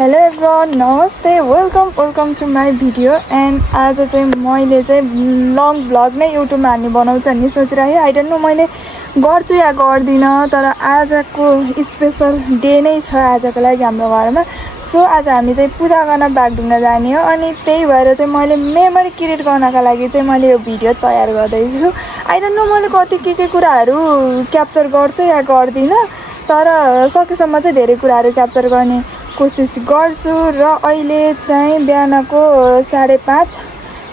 Hello everyone, नमस्ते, welcome to my video. And आज चाहिँ मैले चाहिँ लङ भ्लग नै युट्युबमा हाल्ने बनाउँछु भन्ने सोचिरहेँ। आई डोन्ट नो मैले गर्छु या गर्दिनँ, तर आजको स्पेसल डे नै छ आजको लागि हाम्रो घरमा। सो आज हामी चाहिँ पूजा गर्न बागडुग्रा जाने हो, अनि त्यही भएर चाहिँ मैले मेमोरी क्रिएट गर्नका लागि चाहिँ मैले यो भिडियो तयार गर्दैछु। आई डोन्ट नो मैले कति के कुराहरू क्याप्चर गर्छु या गर्दिनँ, तर सकेसम्म चाहिँ धेरै कुराहरू क्याप्चर गर्ने कोसिस गर्छु। र अहिले चाहिँ बिहानको 5:30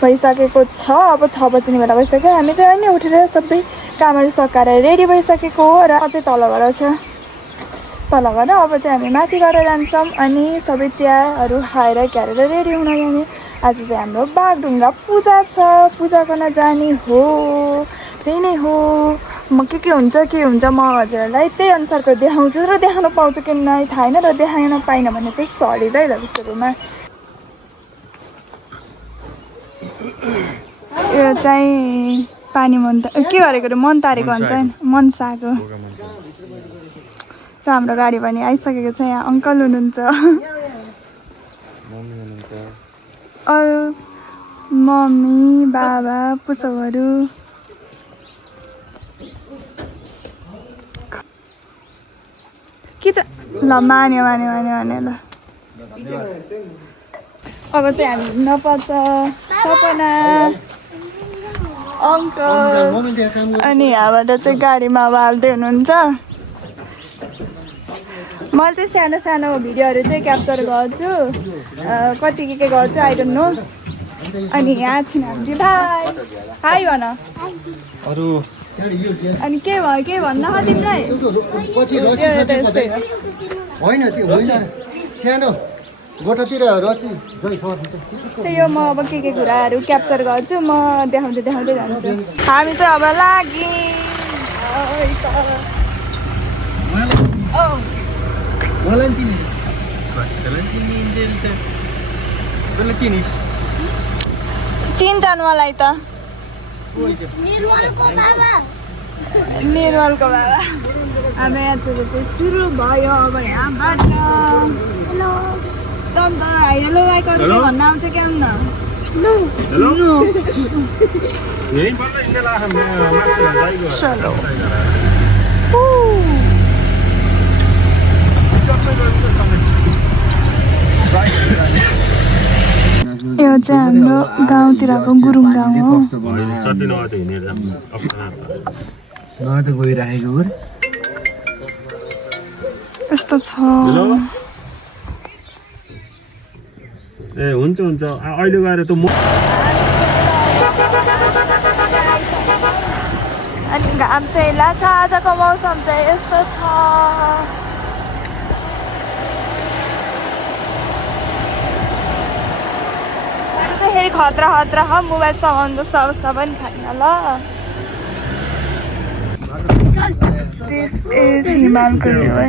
भइसकेको छ। अब 6 बज्ने बेला भइसक्यो। हामी चाहिँ अहिले उठेर सबै कामहरू सकाएर रेडी भइसकेको हो र अझै तल गएर छ। तल गएर अब चाहिँ हामी माथि गएर जान्छौँ अनि सबै चियाहरू खाएर क्यारेर रेडी हुन जाने। आज चाहिँ हाम्रो बागडुग्रा पूजा छ, पूजा गर्न जाने हो। त्यही नै हो। म के हुन्छ म हजुरहरूलाई त्यही अनुसारको देखाउँछु र देखाउन पाउँछु कि नै थाहा छैन, र देखाउन पाइनँ भने चाहिँ सरी है ल। सुरुमा यो चाहिँ पानी के गरेको मन तारेको हुन्छ नि, मनसाको। र हाम्रो गाडी पनि आइसकेको छ। यहाँ अङ्कल हुनुहुन्छ, अरू मम्मी बाबा पुसौहरू। कि त ल मान्यो ल। अब चाहिँ हामी हिँड्न पर्छ। सपना अङ्कल अनि यहाँबाट चाहिँ गाडीमा अब हाल्दै हुनुहुन्छ। मैले चाहिँ सानो सानो भिडियोहरू चाहिँ क्याप्चर गर्छु, कति के गर्छु आई डोन्ट नो। अनि यहाँ छिन् हाम्रो भाइ। हाई भन। अनि के भयो, के भन्न तिमीलाई? होइन त्यो होइन, सानो गोठातिर रची त्यही हो। म अब के कुराहरू क्याप्चर गर्छु, म देखाउँदै जान्छु। हामी चाहिँ अब लागि चिन्छन् मलाई त, निर्मलको बाबा। हाम्रो यात्रा चाहिँ सुरु भयो अब यहाँबाट। त हेलो भाइ कहिले भन्न आउँछ क्या न? चलो यो चाहिँ हाम्रो गाउँतिरको गुरुङ गाउँ हो। यस्तो छ। ए हुन्छ अहिले गएर त म अनि घाम चाहिँ लाग्छ। आजको मौसम चाहिँ यस्तो छ। फेरि खतरा मोबाइल समाउनु जस्तो अवस्था पनि छैन ल। दिस इज हिमालको भ्यू है।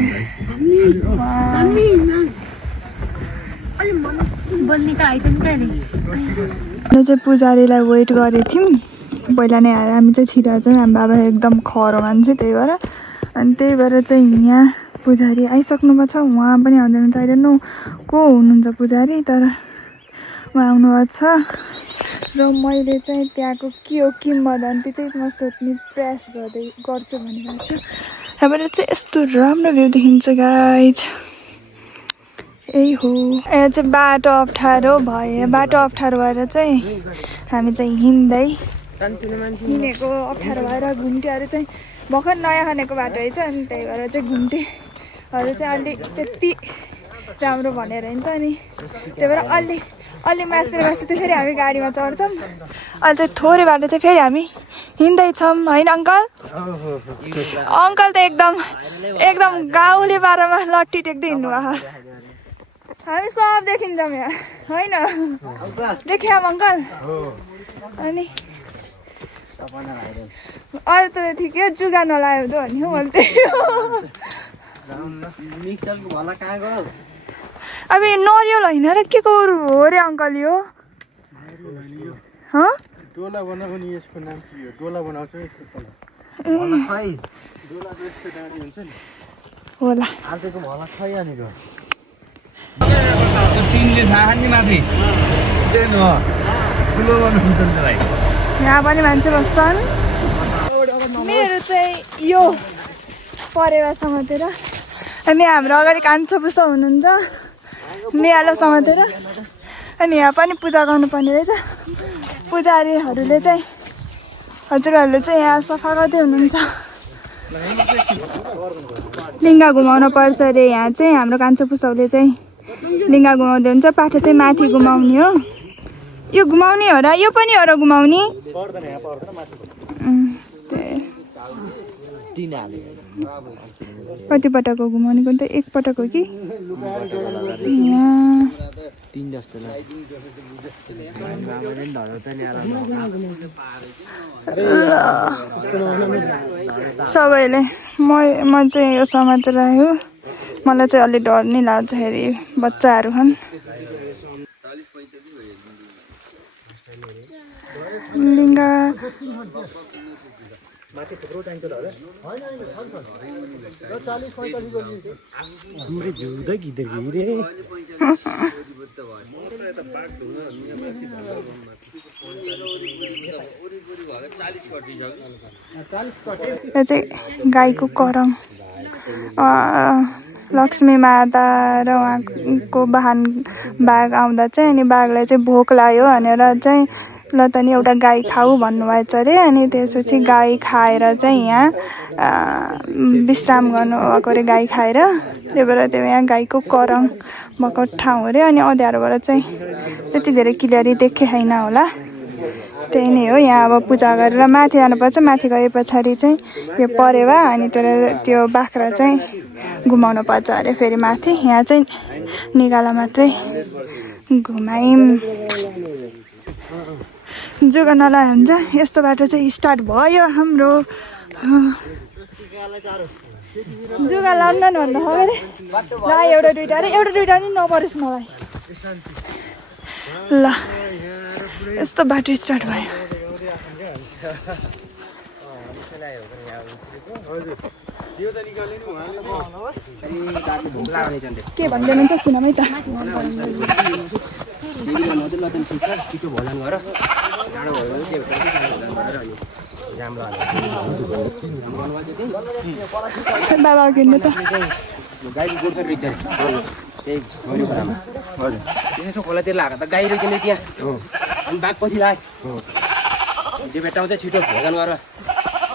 चाहिँ पुजारीलाई वेट गरेको थियौँ पहिला नै आएर। हामी चाहिँ छिटो आउँछौँ, हाम्रो बाबा एकदम खरो मान्छे, त्यही भएर। अनि त्यही भएर चाहिँ यहाँ पुजारी आइसक्नु भएको छ। उहाँ पनि आउँदैन, चाहिँदैन को हुनुहुन्छ पुजारी, तर उहाँ आउनुभएको छ। र मैले चाहिँ त्यहाँको के हो किम्बदन्ती चाहिँ म सोध्ने प्रयास गर्छु भनिरहेको छु। यहाँबाट चाहिँ यस्तो राम्रो भ्यू देखिन्छ गाइज। यही हो। यहाँ चाहिँ बाटो अप्ठ्यारो भएर चाहिँ हामी चाहिँ हिँडेको अप्ठ्यारो भएर घुम्टेहरू चाहिँ भर्खर नयाँ खनेको बाटो है त। अनि त्यही भएर चाहिँ घुम्टेहरू चाहिँ अलि त्यति राम्रो भनेर हिँड्छ। अनि त्यही भएर अलि मास्तिर फेरि हामी गाडीमा चढ्छौँ। अहिले चाहिँ थोरै बाटो चाहिँ फेरि हामी हिँड्दैछौँ होइन अङ्कल? अङ्कल त एकदम गाउँले पारामा लट्ठी टेक्दै हिँड्नु भएको। हामी सब देखिन्छौँ यहाँ होइन? देख्यौँ अङ्कल? अनि अरू त ठिकै जुगा नलायो भन्ने हो मैले। अब नरिवल होइन र के को हो रे अङ्कल यो? डोला बनाएको नि, यसको नाम के हो? डोला बनाउँछ यसको तल। डोला जस्तो डाँडी हुन्छ नि होला। आजको भला खै आनेको। टिनले थाहा नि माथि त्यही हो ठुलो गर्नुहुन्छ नि भाइ यहाँ पनि मान्छे बस्छन् मेरो चाहिँ यो परेवा समातेर अनि हाम्रो अगाडि कान्छो पुस्ता हुनुहुन्छ नियालो समातेर अनि यहाँ पनि पूजा गर्नुपर्ने रहेछ पुजारीहरूले चाहिँ हजुरहरूले चाहिँ यहाँ सफा गर्दै हुनुहुन्छ लिङ्गा घुमाउन पर्छ अरे यहाँ चाहिँ हाम्रो कान्छो पुस्तौले चाहिँ लिङ्गा घुमाउँदै हुन्छ पाठा चाहिँ माथि घुमाउने हो यो घुमाउने हो र यो पनि हो र घुमाउने कति पटक हो घुमाउनेको त एक पटक हो कि यहाँ सबैले म चाहिँ यो समातेर आयो मलाई चाहिँ अलि डर नै लाग्दाखेरि बच्चाहरू छन् लिङ्गा यो चाहिँ गाईको करम लक्ष्मी माता र उहाँको वाहन बाघ आउँदा चाहिँ अनि बाघलाई चाहिँ भोक लाग्यो भनेर चाहिँ ल त नि एउटा गाई खाऊ भन्नुभएछ अरे अनि त्यसपछि गाई खाएर चाहिँ यहाँ विश्राम गर्नुभएको अरे गाई खाएर त्यही भएर त्यो यहाँ गाईको करम भएको ठाउँ अरे अनि अँध्यारोबाट चाहिँ त्यति धेरै क्लियरली देखे छैन होला त्यही नै हो यहाँ अब पूजा गरेर माथि जानुपर्छ माथि गए पछाडि चाहिँ यो परेवा अनि त्यो बाख्रा चाहिँ घुमाउनु पर्छ अरे फेरि माथि यहाँ चाहिँ निगाला मात्रै घुमायौँ जुगा नलाए हुन्छ यस्तो बाटो चाहिँ स्टार्ट भयो हाम्रो जुगा लन्डन भन्दा हो अरे ल एउटा दुइटा नि नपरोस् मलाई ल यस्तो बाटो स्टार्ट भयो के भन्दै हुन्छ सुनम है त बाबा किन्नु त गाईको गोठ पनि रहेछ त्यही गौरी खोलामा हजुर त्यसो खोलातिर लगाएको त गाई रहेछ नि त्यहाँ अनि बाघ पछि लाग्यो जे बेटा आउँछ छिटो भोजन गरेर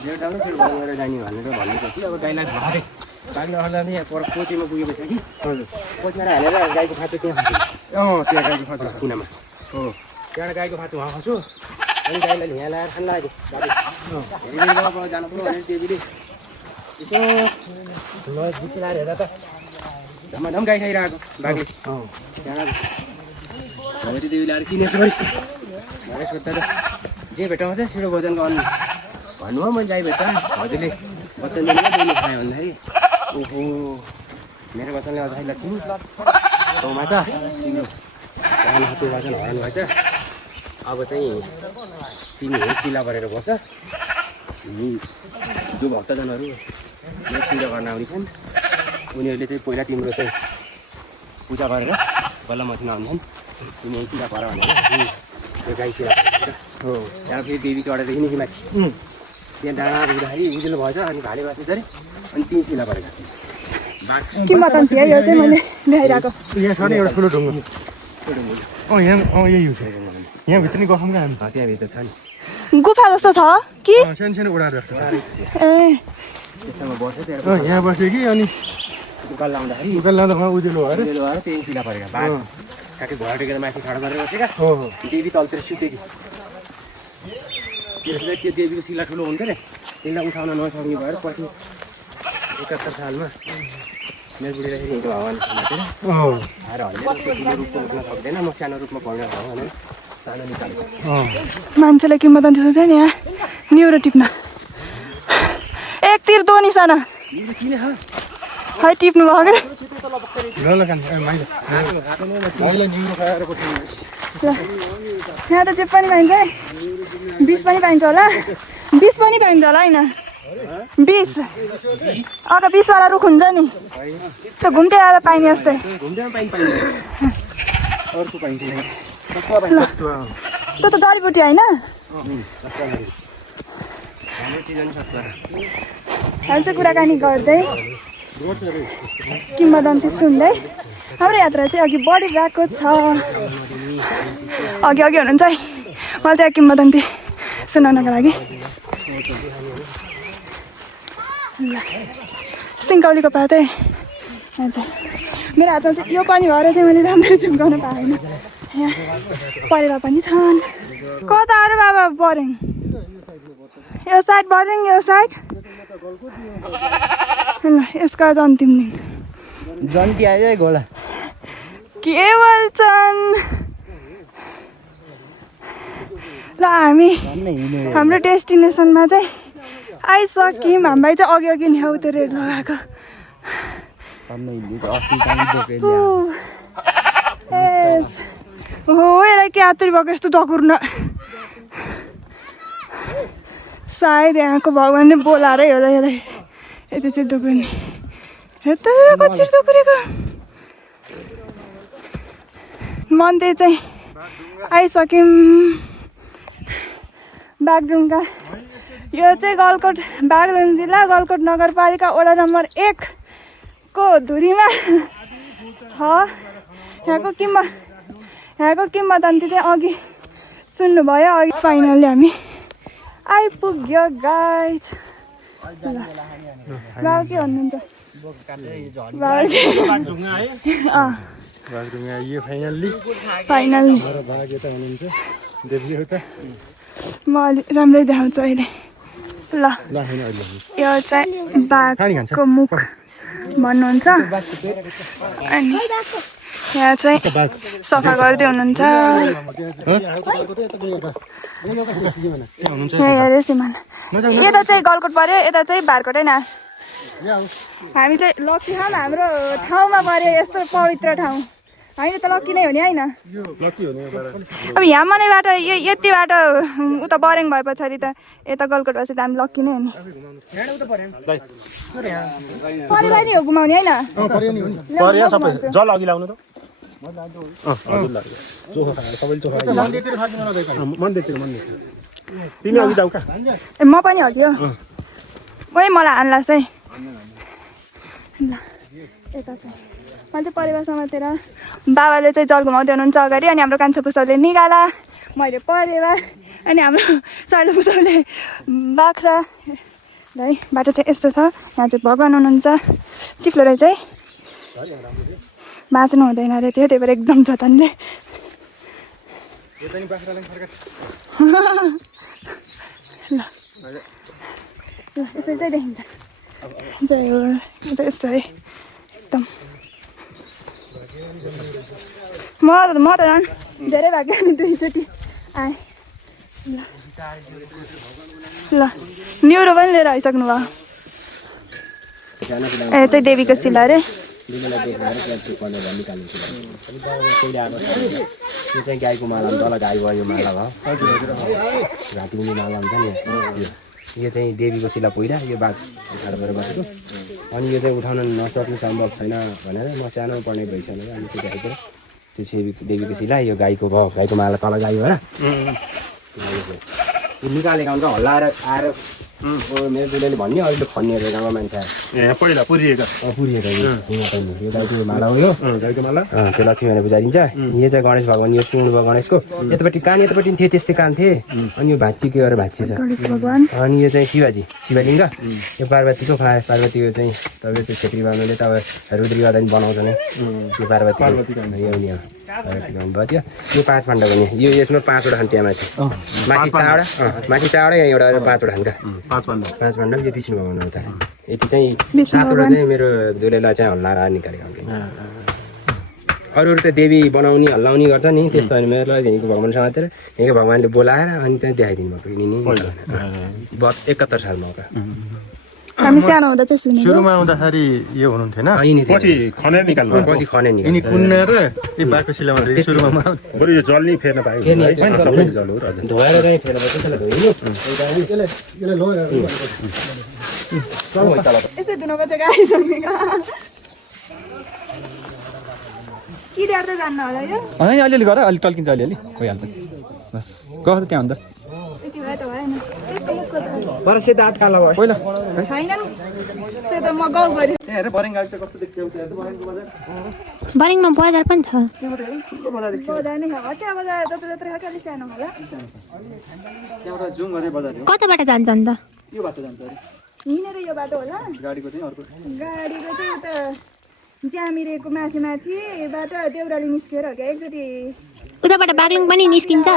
जे बेटा आउँछ छिटो भोजन गरेर जाने भनेर भनेपछि अब गाईलाई भाँडे बाघले हल्दा नि यहाँ पर कोचीमा पुगेको छ कि हजुर कोचीमा हालेर गाईको फाँचो त्यहाँ त्यहाँ गाईको फाँचो कुनामा हो त्यहाँबाट गाईको फाँचो उहाँ खस्छु अनि गाईलाई यहाँ ल्याएर खान लाग्यो बाबा जानु पर्यो भनेर देवीले यसो ल गुची लाएर हेर्दा त धमाधम गाई खाइरहेको बाघले त्यहाँ त्यो देवीले आएर किनेछ गरिस् भनेर सोद्धा त जे भेटाउँछ छिटो भोजन गर्नु भन्नु हो मैले गाई भेट्दा हजुरले बच्चन दिनु दिनु खायो भन्दाखेरि ओहो मेरो बच्चनले अझै लक्ष्मी गाउँमा त तिम्रो त्यो वचन हराउनु भएछ अब चाहिँ तिमीहरू सिला गरेर बस्छ जो भक्तजनहरू यो पूजा गर्न आउँछन् उनीहरूले चाहिँ पहिला तिम्रो चाहिँ पूजा गरेर बल्ल मथि नआउँछन् तिमीहरू सिला पर भनेर त्यो गाई सिला हो त्यहाँ फेरि देवी चढेदेखि निकी माथि त्यहाँ डाँडा पुग्दाखेरि उज्यालो भएछ अनि भाले बसेछ अरे अनि तिमी सिला परेका के मकान थियो यो चाहिँ मैले ल्याइरहेको यहाँ छ नि एउटा ठुलो ढुङ्गा यहाँ यही हो यहाँभित्र नि गफौँ क्या हामी त्यहाँभित्र छ नि गुफा जस्तो छ कि सानो सानो उडाएर राख्छ ए त्यस्तोमा बस्यो त्यहाँ यहाँ बस्यो कि अनि उकाल लाउँदाखेरि उकाल लाँदा उहाँ उज्यालो भएर त्यही सिला परेका बाघ ठ्याक्कै घोडा टेकेर माथि खडा गरेर बसेका हो देवी तलतिर सुतेकी त्यसलाई त्यो देवीको सिला ठुलो हुन्थ्यो नि त्यसलाई उठाउन नसक्ने भएर पछि 71 सालमा मेरो बुढीलाई फेरि हिँड्यो भगवान् समातेर आएर हल्लेर ठुलो रूपमा उठ्न सक्दैन म सानो रूपमा पढ्न भयो भनेर सानो निकालेको मान्छेलाई किम्बदन्ती सोध्छ नि यहाँ न्युरो टिप्न एक तिर दो निशाना किन है टिप्नु भयो के ल ल कान्छ माइला जिउरो खाएर पठाउनु ल यहाँ त जे पनि पाइन्छ है 20 पनि पाइन्छ होला 20 पनि पाइन्छ होला हैन 20 20 वाला रुख हुन्छ नि त्यो घुम्दै आएर पाइने जस्तै घुम्दैमा पाइन्छ अर्को पाइन्छ त्यो त जडीबुटी होइन हामी चाहिँ कुराकानी गर्दै किम्बदन्ती सुन्दै हाम्रो यात्रा चाहिँ अघि बढिरहेको छ अघि हुनुहुन्छ है मलाई चाहिँ किम्बदन्ती सुनाउनको लागि सिङ्कौलीको पातै हजुर मेरो हातमा चाहिँ यो पनि भएर चाहिँ मैले राम्ररी झुम्काउन पाएन यहाँ परेर पनि छन् कता अरे बाबा बरेङ यो साइड बरेङ यो साइड ल यसको आज अन्तिम दिन जन्ती आयो है घोडा के बोल्छन् ल हामी हाम्रो डेस्टिनेसनमा चाहिँ आइसक्यौँ हामीलाई चाहिँ अघि नि उत्रेर लगाएको हो यसलाई के आतुरी भएको यस्तो दकुर्न सायद यहाँको भगवान्ले बोलाएरै होला यसलाई यति चाहिँ दुकुर्ने यता कच्ची दुकुरेको मन्दिर चाहिँ आइसक्यौँ बागडुङ्गा यो चाहिँ गलकोट बागलुङ जिल्ला गलकोट नगरपालिका वडा नम्बर 1 को धुरीमा छ यहाँको किम्बदन्ती चाहिँ अघि सुन्नुभयो अघि फाइनली हामी आइपुग्यो गाइज बाबा के भन्नुहुन्छ फाइनली म अलिक राम्रै देखाउँछु अहिले ल यो चाहिँ बाघको मुख भन्नुहुन्छ अनि यहाँ चाहिँ सफा गर्दै हुनुहुन्छ यहाँ हेऱ्यो सिमाना यता चाहिँ गलकोट पऱ्यो यता चाहिँ बारकोटै न हामी चाहिँ लक्की खाम हाम्रो ठाउँमा पऱ्यो यस्तो पवित्र ठाउँ होइन त लक्की नै हो नि होइन अब यहाँ मनैबाट यति बाटो उता बरेङ भए पछाडि त यता गलकोट भएपछि त हामी लक्की नै हो नि परिलाई नै हो घुमाउने होइन जल अघि लाउनु त तिमी अघि जाऊ कहाँ ए म पनि हग्यो ओइ मलाई हान्लास् है ल यता चाहिँ म चाहिँ परिवार समातेर बाबाले चाहिँ जल घुमाउँदै हुनुहुन्छ अगाडि अनि हाम्रो कान्छा पुसौले निगाला मैले परेवा अनि हाम्रो साइलो पुसौले बाख्रा है बाटो चाहिँ यस्तो छ यहाँ चाहिँ भगवान् हुनुहुन्छ चिप्लो रहेछ है बाँच्नु हुँदैन अरे त्यही भएर एकदम जतनले ल यसरी चाहिँ देखिन्छ जय हो यस्तो है एकदम म त झन् धेरै भाग्यो अनि 2 चोटि आएँ ल न्युरो पनि लिएर आइसक्नु भयो ए चाहिँ देवीको शिला अरे यो चाहिँ गाईको माला तल गाई भयो यो माला भयो घाँटिने माला हुन्छ नि यो चाहिँ देवीको शिला पहिरा यो बाघ उठाएर गएर बसेको अनि यो चाहिँ उठाउन नसक्नु सम्भव छैन भनेर म सानो पढ्ने भइसकेर अनि त्यो देखाइदिएर त्यो देवीको शिला यो गाईको भयो गाईको माला तल गाई भएर निकालेको हुन्छ हल्लाएर आएर मेरो बुढाले भन्ने अहिले खनिएर गाउँमा मान्छे पहिला पुरिएको यो गाईको माला हो यो गाईको माला त्यो लक्ष्मीले बुझाइदिन्छ यो चाहिँ गणेश भगवान् यो सुन भयो गणेशको यतापट्टि कान यतापट्टि थिए त्यस्तै कान थिए अनि यो भाँच्चीको एउटा भाँच्ची छ अनि यो चाहिँ शिवलिङ्ग यो पार्वतीको पार्वतीको चाहिँ तपाईँ त्यो छेत्री बाहुनले त अब रुद्री गर्दा पनि बनाउँछ नि यो पार्वती यो नि हो भयो त्यो यो 5 पाण्डको नि यो यसमा 5वटा खान त्यहाँ माथि माथि चावडा यहाँ एउटा 5वटा खानका 5 पाण्डव यो विष्णु भगवान् हो त यति चाहिँ 7वटा चाहिँ मेरो दुलैलाई चाहिँ हल्लाएर निकालेको हुन्छ अरू त देवी बनाउने हल्लाउने गर्छ नि त्यस्तो अनि मेरो हिँडेको भगवान् समातेर हिँडेको भगवान्ले बोलाएर अनि चाहिँ देखाइदिनु भएको 71 सालमा हो हामी सानो हुँदा चाहिँ सुनेको सुरुमा आउँदाखेरि यो हुनुहुन्थेन पछि खनेर निकाल्नु यिनी कुन्नेर यो बाघको शिलामा सुरुमा बरु यो जल नि फेर्न पायो हैन सबै जल हो हजुर धोएर चाहिँ फेर्न पर्छ त्यसलाई धोइनु यसै धुनको चाहिँ गाई जन्मेको किरेर त जान्न होला यो होइन अलिअलि गर अलिक टल्किन्छ अलिअलि भइहाल्छ बस गफ त त्यहाँ अन्त यति भए त भएन त्यस्तो मुखको त पर सेता हात काला भयो पहिला छैन त्यो त म गाउँ गरी त्यहाँ हेर बरेङ गाडी चाहिँ कस्तो देख्छ बरेङको बजार बरिङमा बजार पनि छ बजार नै हटिया बजार जत्रो जत्रो खालि अलिक सानो होला त्यहाँबाट जुम गर्ने बजार हो कताबाट जान्छ अन्त यो बाटो जान्छ अरे हिँडेर यो बाटो होला गाडीको चाहिँ अर्को गाडीको चाहिँ उता ज्यामिरेको माथि माथिबाट देउराली निस्केर हो क्या एकचोटि उताबाट बागलुङ पनि निस्किन्छ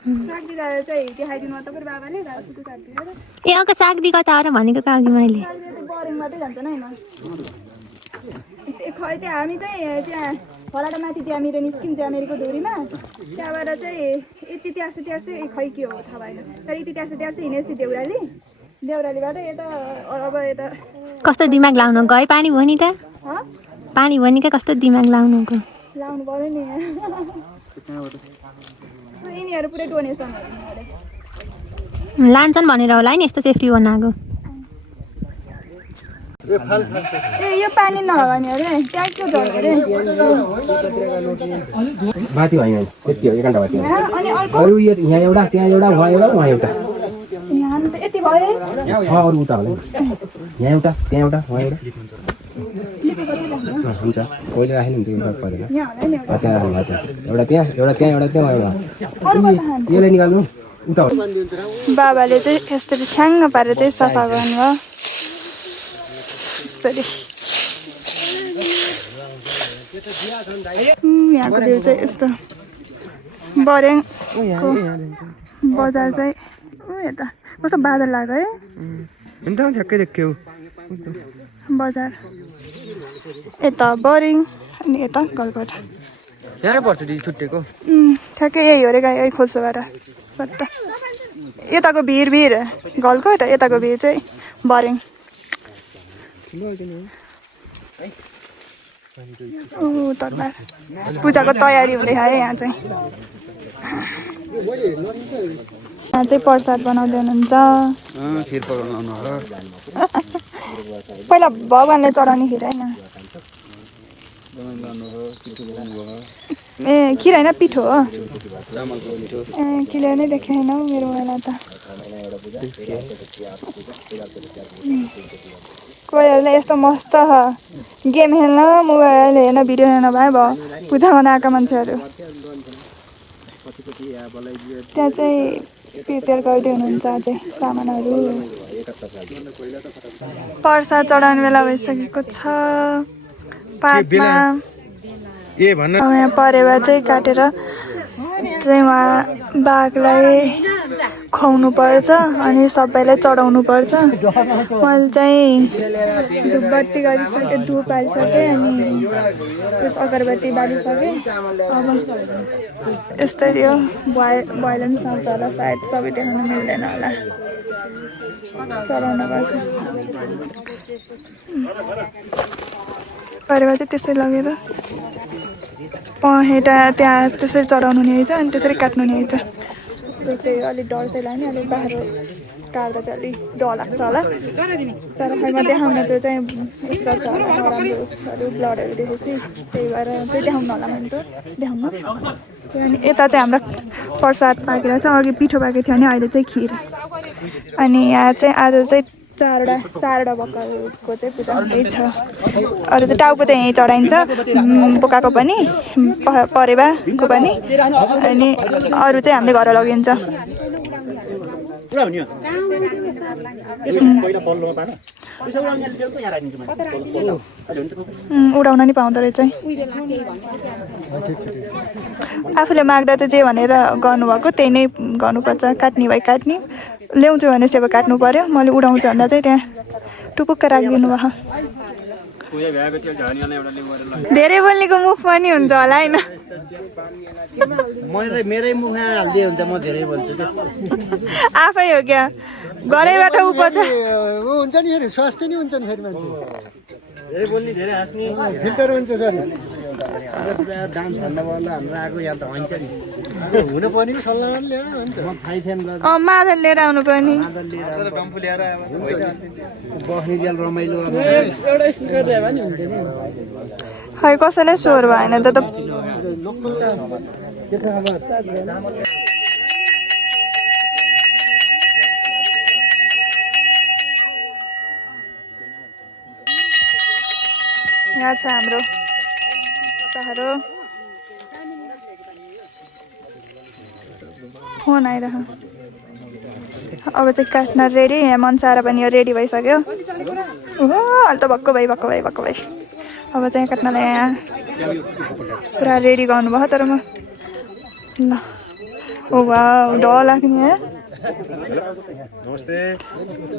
सागदी जाँदा चाहिँ देखाइदिनु तपाईँ बाबाले घाँसको सागदी ए अघि सागदी कता अरे भनेको त अघि मैले सागदी त बरेङबाटै जान्छ नि होइन खै त्यहाँ हामी चाहिँ त्यहाँ फलाटा माथि ज्यामिरे निस्क्यौँ ज्यामिरेको धुरीमा त्यहाँबाट चाहिँ यति त्यार्से खै के हो थाहा भएन तर यति त्यार्से हिँडेपछि देउरालीबाट यता अब यता कस्तो दिमाग लाउनु गयो पानी भयो नि त पानी भयो नि क्या कस्तो दिमाग लाउनुको लाउनु पऱ्यो नि यिनीहरू पुरै डोनेसनहरू लान्छन् भनेर होला नि यस्तो सेफ्टी बनाएको ए यो पानी नहोला नि अरे ट्याक्कै झर्यो अरे माथि होइन त्यति हो 1 घण्टा माथि अनि अर्को अरू यहाँ एउटा त्यहाँ एउटा वहाँ एउटा यहाँ त यति भयो अरू उता होला यहाँ एउटा त्यहाँ एउटा वहाँ एउटा हुन्छ पहिले राख्नु हुन्छ फरक परेन यहाँ होला नि त्यहाँ राख्नु एउटा त्यहाँ एउटा त्यहाँ एउटा त्यहाँ एउटा यसलाई निकाल्नु उता बाबाले चाहिँ यसरी छ्याङ्ग पारेर चाहिँ सफा गर्नुभयो यसरी यहाँको भ्यू चाहिँ यस्तो बरेङको बजार चाहिँ यता कस्तो बादल लाग्यो है एकदम ठ्याक्कै देख्यो बजार यता बरेङ अनि यता गलकोट यहाँ पर्छ दी छुट्टेको ठ्याक्कै यही हो रे गाई यही खोल्सोबाट सट्ट यताको भिर गलकोट यताको भिर चाहिँ बरेङ तरबार पूजाको तयारी हुँदैछ है यहाँ चाहिँ प्रसाद बनाउँदै हुनुहुन्छ पहिला भगवानले चढाउने खिर होइन ए खिर होइन पिठो हो ए क्लियर नै देखेँ होइन मेरो बेला त कोहीहरूले यस्तो मस्त गेम खेल्न मोबाइल हेर्न भिडियो हेर्न भए भयो पूजा गर्न आएका मान्छेहरू त्यहाँ चाहिँ प्रिपेयर गर्दै हुनुहुन्छ अझै सामानहरू प्रसाद चढाउने बेला भइसकेको छ पातमा यहाँ परेवा चाहिँ काटेर चाहिँ उहाँ बाघलाई खुवाउनु पर्छ अनि सबैलाई चढाउनु पर्छ मैले चाहिँ धुपबत्ती गरिसकेँ धुप हालिसकेँ अनि त्यस अगरबत्ती बालिसकेँ अब यस्तरी हो भइल नि सक्छ होला सायद सबै देखाउनु मिल्दैन होला चढाउनु पर्छ परेवा चाहिँ त्यसै लगेर पहेटा त्यहाँ त्यसरी चढाउनु नि रहेछ अनि त्यसरी काट्नु नि रहेछ त्यही अलिक डर चाहिँ लाग्ने अलिक बाहिर काट्दा चाहिँ अलिक डर लाग्छ होला तर खै म देखाउन त्यो चाहिँ उस गर्छ होला नराम्रो उसहरू ब्लडहरू देखेपछि त्यही भएर चाहिँ देखाउनु होला मैले त देखाउनु अनि यता चाहिँ हाम्रो प्रसाद पाकेर चाहिँ अघि पिठो पाकेको थियो भने अहिले चाहिँ खिर अनि यहाँ चाहिँ आज चाहिँ चारवटा बोकाको चाहिँ पूजा हुँदैछ अरू चाहिँ टाउको चाहिँ यहीँ चढाइन्छ बोकाको पनि परेवाको पनि अनि अरू चाहिँ हामीले घर लगिन्छ उडाउन नि पाउँदो रहेछ आफूले माग्दा त जे भनेर गर्नुभएको त्यही नै गर्नुपर्छ काट्ने भए काट्ने ल्याउँछु भने सेवा काट्नु पर्यो मैले उडाउँछु भन्दा चाहिँ त्यहाँ टुपुक्क राखिदिनु भयो धेरै बोल्नेको मुख पनि हुन्छ होला होइन मेरै मुखमा हाल्दिए हुन्छ म धेरै बोल्छु आफै हो क्या घरैबाट उपज हुन्छ नि फेरि स्वास्थ्य नि हुन्छ नि फेरि मान्छे धेरै बोल्ने धेरै हाँस्ने फिल्टर हुन्छ सर पुरा डान्स भन्दा बल्ल हाम्रो आएको यहाँ त हुन्छ नि हुनु पर्ने सल्लाह ल्याएर हुन्छ थाइथेन मादल लिएर आउनु पर्ने बस्ने जेल रमाइलो खै कसैले स्वर भएन त यहाँ छ हाम्रो पहाडो फोन आइरह अब चाहिँ काट्न रेडी यहाँ मनसाएर पनि यो रेडी भइसक्यो ओहो अहिले त भक्क भइ अब चाहिँ काट्नलाई यहाँ पुरा रेडी गर्नुभयो तर म ल ओ वाउ डर लाग्ने है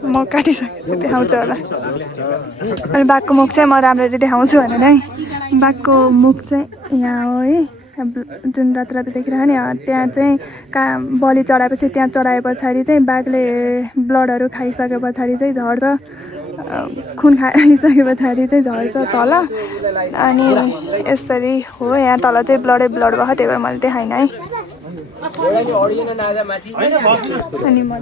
म काटिसकेछु देखाउँछु होला अनि बाघको मुख चाहिँ म राम्ररी देखाउँछु भनेर है बाघको मुख चाहिँ यहाँ हो है जुन रात रात देखिरह नि त्यहाँ चाहिँ बलि चढाएपछि त्यहाँ चढाए पछाडि चाहिँ बाघले ब्लडहरू खाइसके पछाडि चाहिँ झर्छ खुन खाइसके पछाडि चाहिँ झर्छ तल अनि यसरी हो यहाँ तल चाहिँ ब्लड भयो त्यही भएर मैले देखाइनँ है अनि म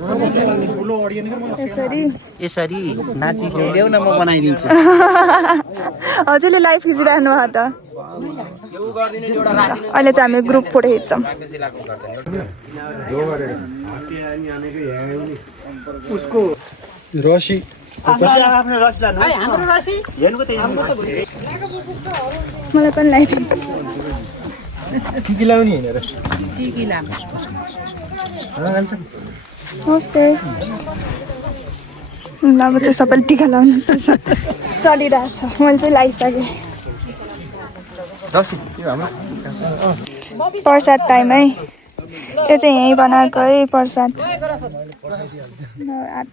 यसरी नाची ल्याउ न म बनाइदिन्छु हजुरले लाइभ खिचिराख्नु भयो त अहिले चाहिँ हामी ग्रुप फोटो खिच्छौँ उसको रसी मलाई पनि लाइदिनु टिकी लाउने होइन रसी नमस्ते ल अब चाहिँ सबैले टिका लाउनु चलिरहेछ मैले चाहिँ लगाइसकेँ प्रसाद टाइम है त्यो चाहिँ यहीँ बनाएको है प्रसाद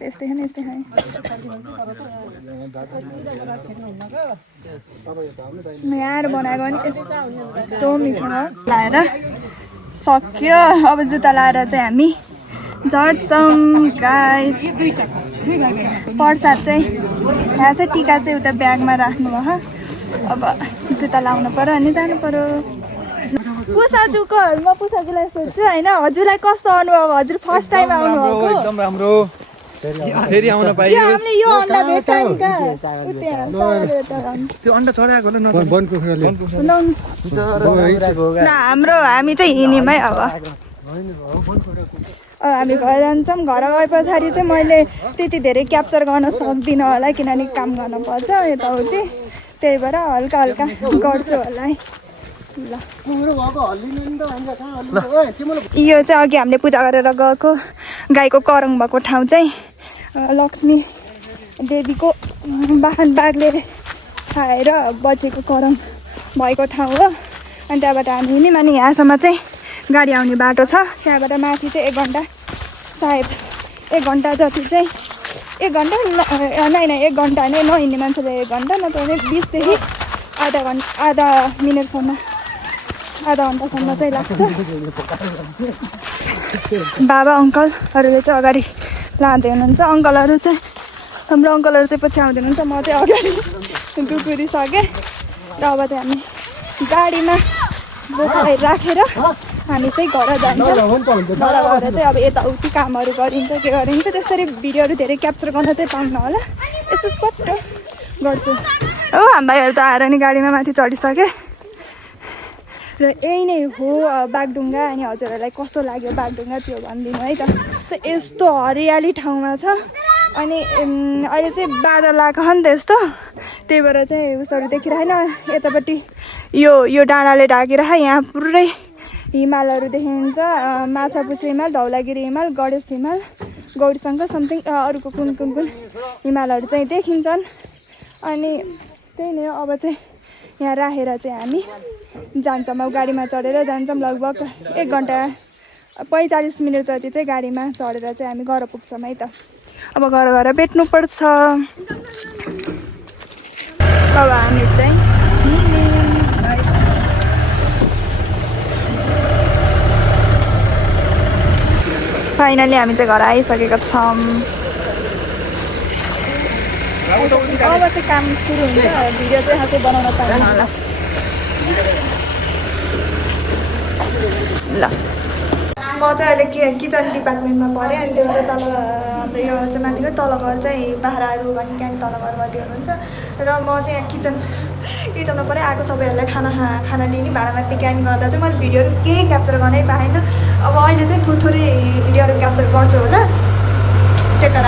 यस्तै खाने यस्तै खाएँ यहाँ बनाएको नि यस्तो मिठो लाएर सक्यो अब जुत्ता लाएर चाहिँ हामी झर्छौँ गाइस प्रसाद चाहिँ यहाँ चाहिँ टिका चाहिँ उता ब्यागमा राख्नु भयो अब जुत्ता लाउनु पर्यो अनि जानु पर्यो पुसाजुको म पुसाजुलाई सोध्छु होइन हजुरलाई कस्तो अनुभव हजुर फर्स्ट टाइम आउनुभएको एकदम राम्रो फेरि आउन पाइयो हामीले यो अन्डा भेट्यौँ त्यो अन्डा चढाएको होला बनकुखुराले हाम्रो हामी चाहिँ हिँड्यौँ है अब हामी घर जान्छौँ घर गए पछाडि चाहिँ मैले त्यति धेरै क्याप्चर गर्न सक्दिनँ होला किनभने काम गर्नुपर्छ यताउति त्यही भएर हल्का हल्का गर्छु होला है ल यो चाहिँ अघि हामीले पूजा गरेर गएको गाईको करङ भएको ठाउँ चाहिँ लक्ष्मी देवीको वाहन बाघले खाएर बचेको करङ भएको ठाउँ हो अनि त्यहाँबाट हामी हिँड्यौँ अनि यहाँसम्म चाहिँ गाडी आउने बाटो छ त्यहाँबाट माथि चाहिँ 1 घन्टा सायद 1 घन्टा जति चाहिँ 1 घन्टा नै 1 घन्टा नै नहिँड्ने मान्छेले 1 घन्टा नत्र भने 20देखि आधा मिनटसम्म आधा घन्टासम्म चाहिँ लाग्छ बाबा अङ्कलहरूले चाहिँ अगाडि लाँदै हुनुहुन्छ अङ्कलहरू चाहिँ हाम्रो अङ्कलहरू चाहिँ पछि आउँदै हुनुहुन्छ म चाहिँ अगाडि डुकुरिसकेँ र अब चाहिँ हामी गाडीमा बोकाइ राखेर हामी चाहिँ घर जान्छौँ घर गएर चाहिँ अब यताउति कामहरू गरिन्छ के गरिन्छ त्यसरी भिडियोहरू धेरै क्याप्चर गर्न चाहिँ पाउनु होला यसो सट्ट गर्छु हो हामी भाइहरू त आएर नि गाडीमा माथि चढिसके र यही नै हो बागडुङ्गा अनि हजुरहरूलाई कस्तो लाग्यो बागडुङ्गा त्यो भनिदिनु है त यस्तो हरियाली ठाउँमा छ अनि अहिले चाहिँ बादल आएको छ नि त यस्तो त्यही भएर चाहिँ उसहरू देखिरहेन यतापट्टि यो डाँडाले ढाकिरह यहाँ पुरै हिमालहरू देखिन्छ माछापुछ्री हिमाल धौलागिरी हिमाल गणेश हिमाल गौरीशङ्कर समथिङ अरूको कुन हिमालहरू चाहिँ देखिन्छन् अनि त्यही नै अब चाहिँ यहाँ राखेर चाहिँ हामी जान्छौँ अब गाडीमा चढेर जान्छौँ लगभग 1 घन्टा 45 मिनट जति चाहिँ गाडीमा चढेर चाहिँ हामी घर पुग्छौँ है त अब घर गएर भेट्नुपर्छ अब हामी चाहिँ फाइनली हामी चाहिँ घर आइसकेका छौँ अब चाहिँ काम सुरु हुन्छ भिडियो चाहिँ खासै बनाउन पाएन होला ल म चाहिँ अहिले किचन डिपार्टमेन्टमा परेँ अनि त्यही भएर तल यो चाहिँ माथिको तल घर चाहिँ बाह्रहरू भन्ने त्यहाँदेखि तल घरमा त्यो हुनुहुन्छ र म चाहिँ यहाँ किचनमा परेँ आएको सबैहरूलाई खाना दिने भाँडामाथि क्यान गर्दा चाहिँ मैले भिडियोहरू केही क्याप्चर गर्नै पाएन अब अहिले चाहिँ थोरै भिडियोहरू क्याप्चर गर्छु होला टेकेर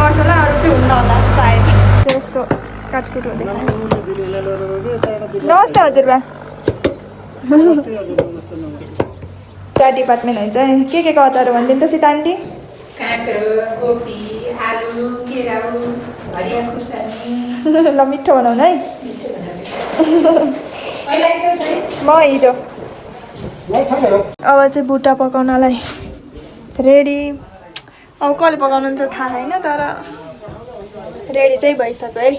गर्छु होला अरू चाहिँ हुन्न होला सायद यस्तो काटकुट हुँदैन नमस्ते हजुरबा चार डिपार्टमेन्ट हुन्छ के अचार भनिदिनु त सीता आन्टी काँक्रो कोपी आलु केराउ हरिया खुर्सानी ल मिठो बनाउनु है म हिजो अब चाहिँ बुट्टा पकाउनलाई रेडी अब कसले पकाउनु हुन्छ थाहा छैन तर रेडी चाहिँ भइसक्यो है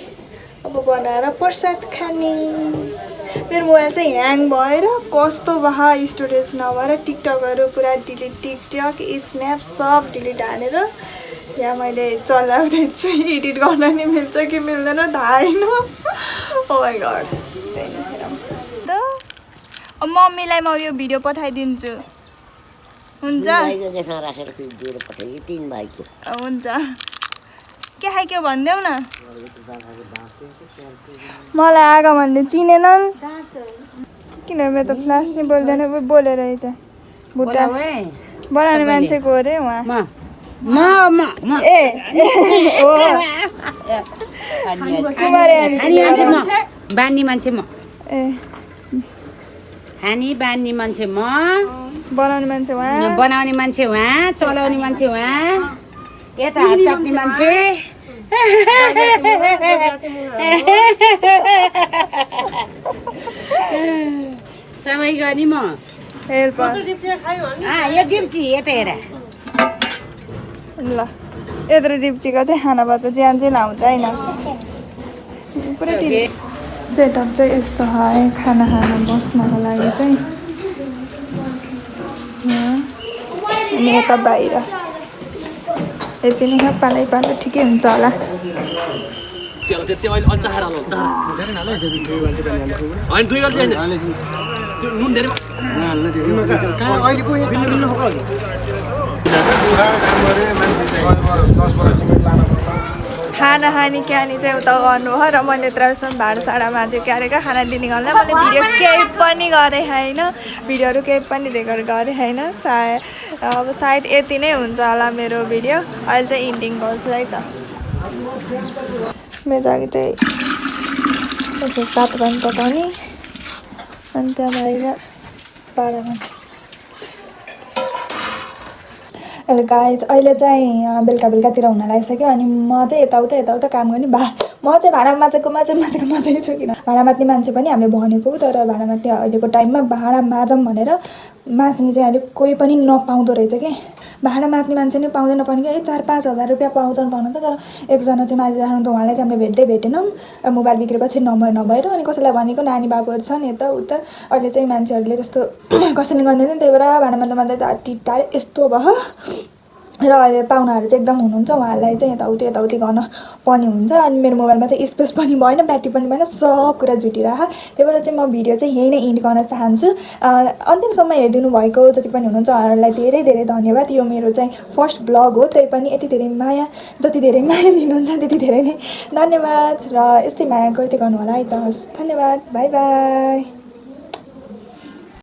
अब बनाएर प्रसाद खाने मेरो मोबाइल चाहिँ ह्याङ भएर कस्तो भए स्टोरेज नभएर टिकटकहरू पुरा डिलिट टिकटक स्न्याप सब डिलिट हालेर यहाँ मैले चलाउँदैछु एडिट गर्न नि मिल्छ कि मिल्दैन थाहा छैन ओ माइ गॉड अब मम्मीलाई म यो भिडियो पठाइदिन्छु हुन्छ हुन्छ के खाइक्यो भनिदेऊ न मलाई आएको भन्ने चिनेनन् किन मेरो त फ्लास नि बोल्दैन बोलेर चाहिँ बुट्टा बनाउने मान्छेको अरे उहाँ ए हो बानी मान्छे म ए खानी बानी मान्छे म बनाउने मान्छे उहाँ बनाउने मान्छे उहाँ चलाउने मान्छे उहाँ यता हात चाप्ने मान्छे सबै गर्ने म हेल्पर यो डिप्ची यता हेर ल यत्रो डिप्चीको चाहिँ खानाबाट ज्यान चाहिँ लाउँछ होइन पुरै सेटअप चाहिँ यस्तो है खाना खान बस्नको लागि चाहिँ अनि यता बाहिर यति नै पालै पालो ठिकै हुन्छ होला खाना खाने क्यानी चाहिँ उता गर्नु हो र मैले यत्रोसम्म भाँडासाँडा माझ्यो क्यारेका खाना दिने गर्दा मैले भिडियो केही पनि गरेँ होइन भिडियोहरू केही पनि रेकर्ड गरेँ होइन सायद यति नै हुन्छ होला मेरो भिडियो अहिले चाहिँ इन्डिङ गर्छु है त मेरो लागि चाहिँ सात बन पकाउने अनि त्यहाँ बाहिर पाडामा अहिले गाई अहिले चाहिँ बेलुकातिर हुन लागिसक्यो अनि म चाहिँ यताउता काम गर्ने म चाहिँ भाँडा माझेको माझेकै छु किन भाँडा माझ्ने मान्छे पनि हामीले भनेको तर भाँडा माझ्ने अहिलेको टाइममा भाँडा माझौँ भनेर माझ्ने चाहिँ अहिले कोही पनि नपाउँदो रहेछ कि भाँडा माझ्ने मान्छे नै पाउँदैन पनि कि 4-5 हजार रुपियाँ पाउँछन् पाउनु त तर एकजना चाहिँ माझिराख्नु त उहाँलाई चाहिँ हामीले भेटेनौँ मोबाइल बिग्रेपछि नम्बर नभएर अनि कसैलाई भनेको नानी बाबुहरू छन् यताउता अहिले चाहिँ मान्छेहरूले त्यस्तो कसैले गर्दैन त्यही भएर भाँडा माझ्दा टिटार यस्तो भयो र अहिले पाहुनाहरू चाहिँ एकदम हुनुहुन्छ उहाँहरूलाई चाहिँ यताउति गर्न पर्ने हुन्छ अनि मेरो मोबाइलमा चाहिँ स्पेस पनि भएन ब्याट्री पनि भएन सब कुरा जुटिरह त्यही भएर चाहिँ म भिडियो चाहिँ यही नै इन्ड गर्न चाहन्छु अन्तिमसम्म हेरिदिनु भएको जति पनि हुनुहुन्छ उहाँहरूलाई धेरै धेरै धन्यवाद यो मेरो चाहिँ फर्स्ट ब्लग हो त्यही पनि यति धेरै माया जति धेरै माया दिनुहुन्छ त्यति धेरै नै धन्यवाद र यस्तै माया गर्दै गर्नु होला है त हस् धन्यवाद बाई बाई